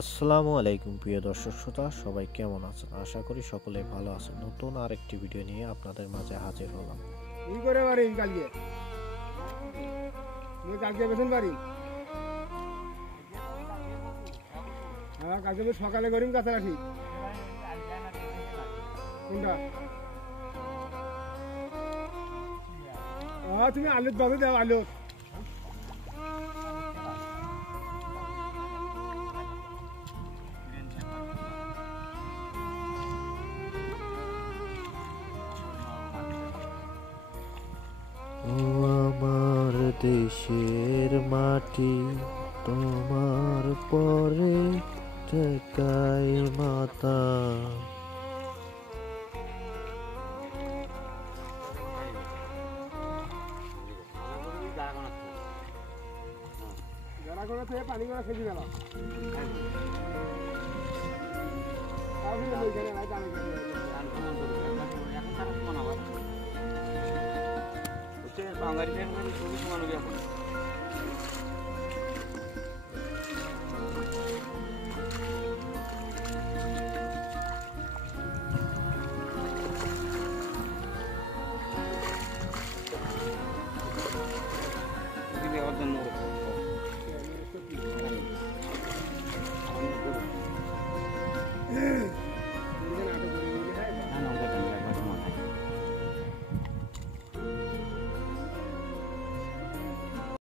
আসসালামু আলাইকুম প্রিয় দর্শক শ্রোতা, সবাই কেমন আছেন? আশা করি সকলেই ভালো আছেন। নতুন আরেকটি ভিডিও নিয়ে আপনাদের মাঝে হাজির হলাম। কি করে পারি কালকে তুমি কালকে বেতন পারি হ্যাঁ কালকে আমি সকালে করিম কাছাকাছি কোনটা তুমি আলুর দামে দাও আলু ও আমার দেশের মাটি, তোমার পরে ঠেকাই মাতা। যারা করে থেকে পানি করে খেতে গেলাম